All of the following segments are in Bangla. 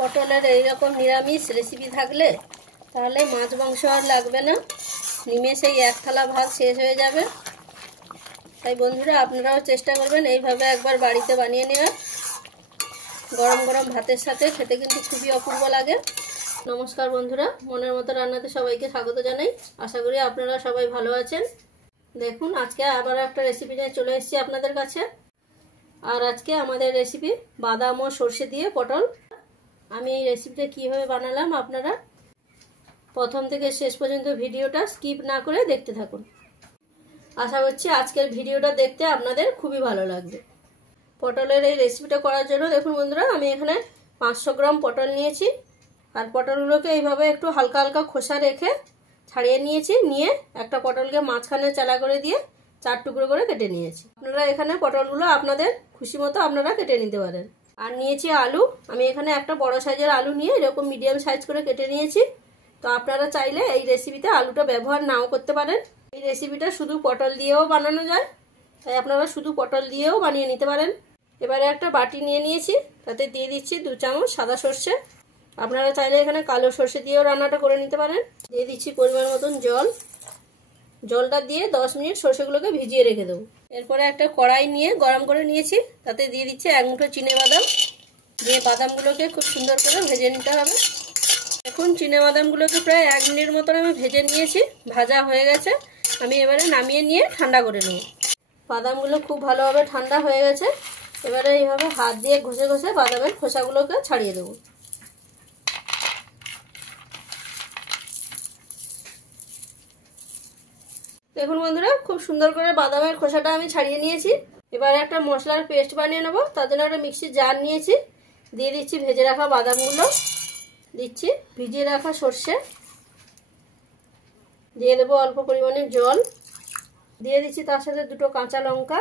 পটলের এইরকম নিরামিষ রেসিপি থাকলে তাহলে মাছ মাংস আর লাগবে না, নিমেষেই এক থালা ভাত শেষ হয়ে যাবে। তাই বন্ধুরা আপনারাও চেষ্টা করবেন এইভাবে একবার বাড়িতে বানিয়ে নেওয়ার। গরম গরম ভাতের সাথে খেতে কিন্তু খুবই অপূর্ব লাগে। নমস্কার বন্ধুরা, মনের মতো রান্নাতে সবাইকে স্বাগত জানাই। আশা করি আপনারা সবাই ভালো আছেন। দেখুন আজকে আবার একটা রেসিপি নিয়ে চলে এসেছি আপনাদের কাছে। আর আজকে আমাদের রেসিপি বাদাম ও সর্ষে দিয়ে পটল। আমি এই রেসিপিটা কীভাবে বানালাম আপনারা প্রথম থেকে শেষ পর্যন্ত ভিডিওটা স্কিপ না করে দেখতে থাকুন। আশা করছি আজকের ভিডিওটা দেখতে আপনাদের খুবই ভালো লাগবে। পটলের এই রেসিপিটা করার জন্য দেখুন বন্ধুরা, আমি এখানে 500 গ্রাম পটল নিয়েছি। আর পটলগুলোকে এইভাবে একটু হালকা হালকা খোসা রেখে ছাড়িয়ে নিয়েছি। নিয়ে একটা পটলকে মাঝখানে চালা করে দিয়ে 4 টুকরো করে কেটে নিয়েছি। আপনারা এখানে পটলগুলো আপনাদের খুশি মতো আপনারা কেটে নিতে পারেন। আর নিয়েছি আলু। আমি এখানে একটা বড় সাইজের আলু নিয়ে এরকম মিডিয়াম সাইজ করে কেটে নিয়েছি। তো আপনারা চাইলে এই রেসিপিতে আলুটা ব্যবহার নাও করতে পারেন। এই রেসিপিটা শুধু পটল দিয়েও বানানো যায়, তাই আপনারা শুধু পটল দিয়েও বানিয়ে নিতে পারেন। এবারে একটা বাটি নিয়ে নিয়েছি, তাতে দিয়ে দিচ্ছি 2 চামচ সাদা সর্ষে। আপনারা চাইলে এখানে কালো সর্ষে দিয়েও রান্নাটা করে নিতে পারেন। দিয়ে দিচ্ছি পরিমাণ মতন জল। জলটা দিয়ে 10 মিনিট সর্ষেগুলোকে ভিজিয়ে রেখে দেবো। এরপরে একটা কড়াই নিয়ে গরম করে নিয়েছি, তাতে দিয়ে দিচ্ছি 1 মুঠো চিনেবাদাম। দিয়ে বাদামগুলোকে খুব সুন্দর করে ভেজে নিতে হবে। এখন চিনেবাদামগুলোকে প্রায় 1 মিনিট মতন আমি ভেজে নিয়েছি। ভাজা হয়ে গেছে। আমি এবারে নামিয়ে নিয়ে ঠান্ডা করে নেব। বাদামগুলো খুব ভালোভাবে ঠান্ডা হয়ে গেছে। এবারে এইভাবে হাত দিয়ে ঘষে ঘষে বাদামের খোসাগুলোকে ছাড়িয়ে দেবো। দেখুন বন্ধুরা, খুব সুন্দর করে বাদামের খোসাটা আমি ছাড়িয়ে নিয়েছি। এবারে একটা মশলার পেস্ট বানিয়ে নেবো। তার জন্য একটা মিক্সির জার নিয়েছি। দিয়ে দিচ্ছি ভেজে রাখা বাদামগুলো, দিচ্ছি ভিজিয়ে রাখা সর্ষে, দিয়ে দেবো অল্প পরিমাণে জল, দিয়ে দিচ্ছি তার সাথে 2টো কাঁচা লঙ্কা।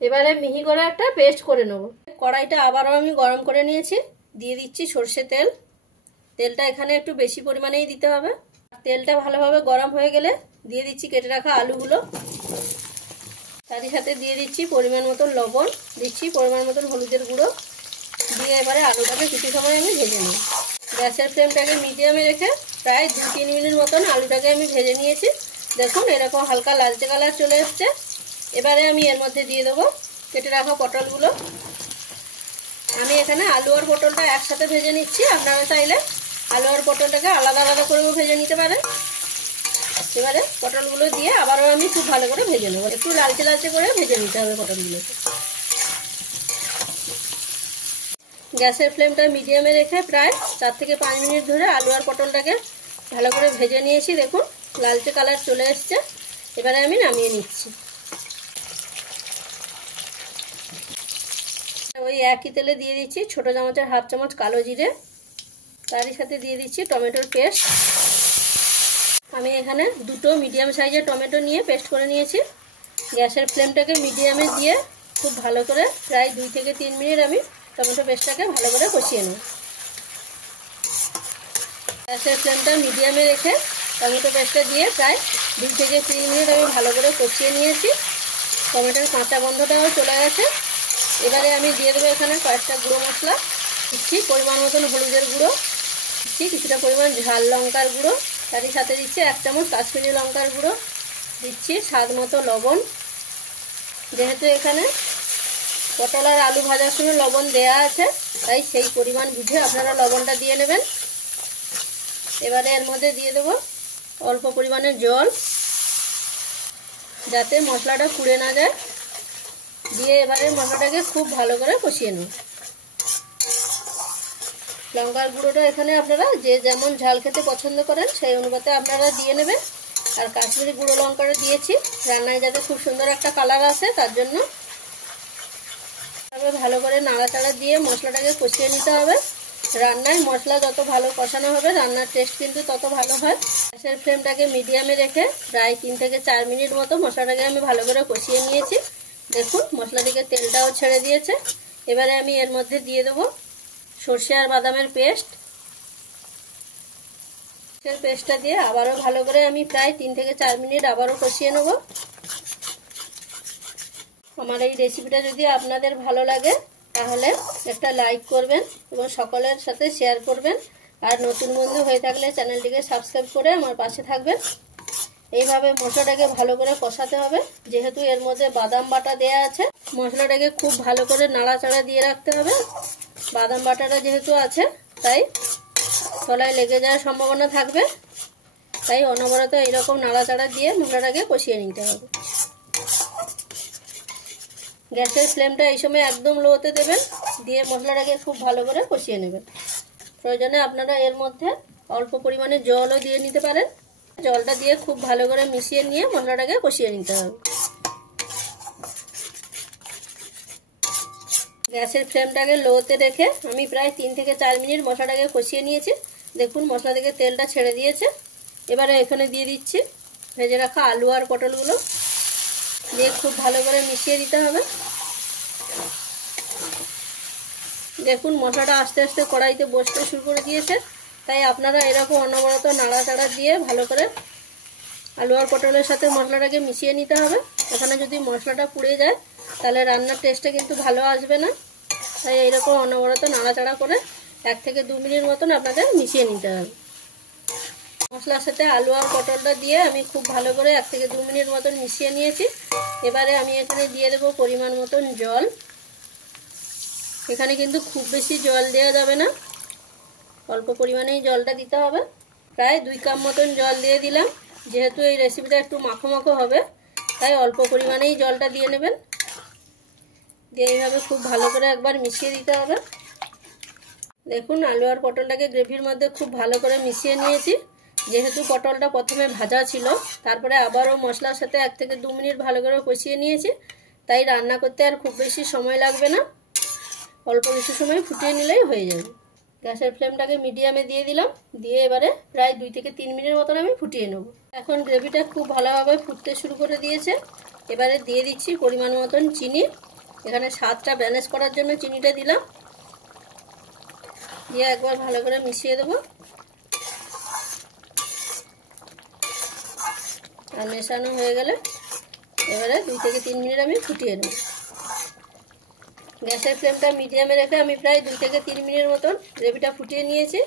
এবারে মিহি করে একটা পেস্ট করে নেবো। কড়াইটা আবারও আমি গরম করে নিয়েছি। দিয়ে দিচ্ছি সর্ষে তেল। তেলটা এখানে একটু বেশি পরিমাণেই দিতে হবে। তেলটা ভালোভাবে গরম হয়ে গেলে দিয়ে দিচ্ছি কেটে রাখা আলুগুলো। তারই সাথে দিয়ে দিচ্ছি পরিমাণ মতন লবণ, দিচ্ছি পরিমাণ মতন হলুদের গুঁড়ো। দিয়ে এবারে আলুটাকে কিছু সময় আমি ভেজে নিই। গ্যাসের ফ্লেমটাকে মিডিয়ামে রেখে প্রায় 2-3 মিনিট মতন আলুটাকে আমি ভেজে নিয়েছি। দেখুন এরকম হালকা লালচে কালার চলে এসছে। এবারে আমি এর মধ্যে দিয়ে দেবো কেটে রাখা পটলগুলো। আমি এখানে আলু আর পটলটা একসাথে ভেজে নিচ্ছি। আপনারা চাইলে আলু আর পটলটাকে আলাদা আলাদা করেও ভেজে নিতে পারেন। এবারে পটলগুলো দিয়ে আবারও আমি খুব ভালো করে ভেজে নেবো। একটু লালচে লালচে করে ভেজে নিতে হবে পটলগুলোকে। গ্যাসের ফ্লেমটা মিডিয়ামে রেখে প্রায় 4 থেকে 5 মিনিট ধরে আলু আর পটলটাকে ভালো করে ভেজে নিয়েছি। দেখুন লালচে কালার চলে এসছে। এবারে আমি নামিয়ে নিচ্ছি। ওই একই তেলে দিয়ে দিচ্ছি ছোট চামচের 1/2 চামচ কালো জিরে। তারই সাথে দিয়ে দিচ্ছি টমেটোর পেস্ট। আমি এখানে 2টো মিডিয়াম সাইজের টমেটো নিয়ে পেস্ট করে নিয়েছি। গ্যাসের ফ্লেমটাকে মিডিয়ামে দিয়ে খুব ভালো করে প্রায় 2 থেকে 3 মিনিট আমি টমেটো পেস্টটাকে ভালো করে কষিয়ে নেব। গ্যাসের ফ্লেমটা মিডিয়ামে রেখে টমেটো পেস্টটা দিয়ে প্রায় 2 থেকে 3 মিনিট আমি ভালো করে কষিয়ে নিয়েছি। টমেটোর কাঁচা গন্ধটাও চলে গেছে। এবারে আমি দিয়ে দেবো এখানে কয়েকটা গুঁড়ো মশলা। দিচ্ছি পরিমাণ মতন হলুদের গুঁড়ো, দিচ্ছি কিছুটা পরিমাণ ঝাল লঙ্কার গুঁড়ো, তারই সাথে দিচ্ছি 1 চামচ কাশ্মীরি লঙ্কার গুঁড়ো, দিচ্ছি স্বাদ মতো লবণ। যেহেতু এখানে পটল আর আলু ভাজার সময় লবণ দেয়া আছে, তাই সেই পরিমাণ বুঝে আপনারা লবণটা দিয়ে নেবেন। এবারে এর মধ্যে দিয়ে দেবো অল্প পরিমাণে জল, যাতে মশলাটা পুড়ে না যায়। দিয়ে এবারে মশলাটাকে খুব ভালো করে কষিয়ে নেব। লঙ্কার গুঁড়োটা এখানে আপনারা যে যেমন ঝাল খেতে পছন্দ করেন সেই অনুপাতে আপনারা দিয়ে নেবেন। আর কাশ্মীরি গুঁড়ো লঙ্কাটা দিয়েছি রান্নায় যাতে খুব সুন্দর একটা কালার আসে, তার জন্য ভালো করে নাড়াচাড়া দিয়ে মশলাটাকে কষিয়ে নিতে হবে। রান্নায় মশলা যত ভালো কষানো হবে রান্নার টেস্ট কিন্তু তত ভালো হয়। গ্যাসের ফ্লেমটাকে মিডিয়ামে রেখে প্রায় 3 থেকে 4 মিনিট মতো মশলাটাকে আমি ভালো করে কষিয়ে নিয়েছি। দেখুন মশলা থেকে তেলটাও ছেড়ে দিয়েছে। এবারে আমি এর মধ্যে দিয়ে দেবো সর্ষে আর বাদামের পেস্ট। পেস্টটা দিয়ে আবারও ভালো করে আমি প্রায় 3 থেকে 4 মিনিট আবারও কষিয়ে নেব। আমার এই রেসিপিটা যদি আপনাদের ভালো লাগে তাহলে একটা লাইক করবেন এবং সকলের সাথে শেয়ার করবেন। আর নতুন বন্ধু হয়ে থাকলে চ্যানেলটিকে সাবস্ক্রাইব করে আমার পাশে থাকবেন। এইভাবে মশলাটাকে ভালো করে কষাতে হবে। যেহেতু এর মধ্যে বাদাম বাটা দেয়া আছে, মশলাটাকে খুব ভালো করে নাড়াচাড়া দিয়ে রাখতে হবে। বাদাম বাটাটা যেহেতু আছে তাই তলায় লেগে যাওয়ার সম্ভাবনা থাকবে, তাই অনবরত এরকম নাড়াচাড়া দিয়ে মশলাটাকে কষিয়ে নিতে হবে। গ্যাসের ফ্লেমটা এই সময় একদম লোতে দেবেন, দিয়ে মশলাটাকে খুব ভালো করে কষিয়ে নেবেন। প্রয়োজনে আপনারা এর মধ্যে অল্প পরিমাণে জলও দিয়ে নিতে পারেন। জলটা দিয়ে খুব ভালো করে মিশিয়ে নিয়ে মশলাটাকে কষিয়ে নিতে হবে। গ্যাসের ফ্লেমটাকে লোতে রেখে আমি প্রায় 3 থেকে 4 মিনিট মশলাটাকে কষিয়ে নিয়েছি। দেখুন মশলা থেকে তেলটা ছেড়ে দিয়েছে। এবারে এখানে দিয়ে দিচ্ছি ভেজে রাখা আলু আর পটলগুলো, দিয়ে খুব ভালো করে মিশিয়ে দিতে হবে। দেখুন মশলাটা আস্তে আস্তে কড়াইতে বসতে শুরু করে দিয়েছে, তাই আপনারা এরকম অনবরত নাড়াচাড়া দিয়ে ভালো করে আলু আর পটলের সাথে মশলাটাকে মিশিয়ে নিতে হবে। এখানে যদি মশলাটা পুড়ে যায় তাহলে রান্নার টেস্টটা কিন্তু ভালো আসবে না, তাই এইরকম অনবরত নাড়াচাড়া করে 1 থেকে 2 মিনিট মতন আপনাদের মিশিয়ে নিতে হবে। মশলার সাথে আলু আর পটলটা দিয়ে আমি খুব ভালো করে 1 থেকে 2 মিনিট মতন মিশিয়ে নিয়েছি। এবারে আমি এখানে দিয়ে দেবো পরিমাণ মতন জল। এখানে কিন্তু খুব বেশি জল দেওয়া যাবে না, অল্প পরিমাণেই জলটা দিতে হবে। প্রায় 2 কাপ মতন জল দিয়ে দিলাম। যেহেতু এই রেসিপিটা একটু মাখো মাখো হবে তাই অল্প পরিমাণেই জলটা দিয়ে নেবেন। দিয়ে এইভাবে খুব ভালো করে একবার মিশিয়ে দিতে হবে। দেখুন আলু আর পটলটাকে গ্রেভির মধ্যে খুব ভালো করে মিশিয়ে নিয়েছি। যেহেতু পটলটা প্রথমে ভাজা ছিল, তারপরে আবারও মশলার সাথে 1 থেকে 2 মিনিট ভালো করে কষিয়ে নিয়েছি, তাই রান্না করতে আর খুব বেশি সময় লাগবে না, অল্প কিছু সময় ফুটিয়ে নিলেই হয়ে যাবে। গ্যাসের ফ্লেমটাকে মিডিয়ামে দিয়ে দিলাম, দিয়ে এবারে প্রায় 2 থেকে 3 মিনিট মতন আমি ফুটিয়ে নেব। এখন গ্রেভিটা খুব ভালোভাবে ফুটতে শুরু করে দিয়েছে। এবারে দিয়ে দিচ্ছি পরিমাণ মতন চিনি। এখানে স্বাদটা ব্যালেন্স করার জন্য চিনিটা দিলাম, দিয়ে একবার ভালো করে মিশিয়ে দেবো। আর মেশানো হয়ে গেলে এবারে 2 থেকে 3 মিনিট আমি ফুটিয়ে নেব। গ্যাসের ফ্লেমটা মিডিয়ামে রেখে আমি প্রায় 2 থেকে 3 মিনিট মতন গ্রেভিটা ফুটিয়ে নিয়েছি।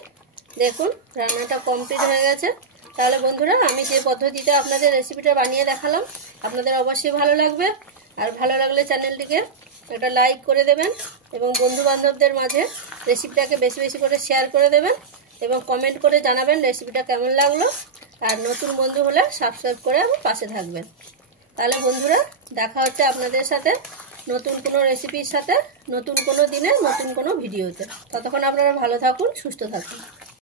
দেখুন রান্নাটা কমপ্লিট হয়ে গেছে। তাহলে বন্ধুরা আমি যে পদ্ধতিতে আপনাদের রেসিপিটা বানিয়ে দেখালাম আপনাদের অবশ্যই ভালো লাগবে। আর ভালো লাগলে চ্যানেলটিকে একটা লাইক করে দেবেন এবং বন্ধু বান্ধবদের মাঝে রেসিপিটাকে বেশি বেশি করে শেয়ার করে দেবেন এবং কমেন্ট করে জানাবেন রেসিপিটা কেমন লাগলো। আর নতুন বন্ধু হলে সাবস্ক্রাইব করে আমার পাশে থাকবেন। তাহলে বন্ধুরা দেখা হচ্ছে আপনাদের সাথে নতুন কোনো রেসিপির সাথে, নতুন কোনো দিনে, নতুন কোনো ভিডিওতে। ততক্ষণ আপনারা ভালো থাকুন, সুস্থ থাকুন।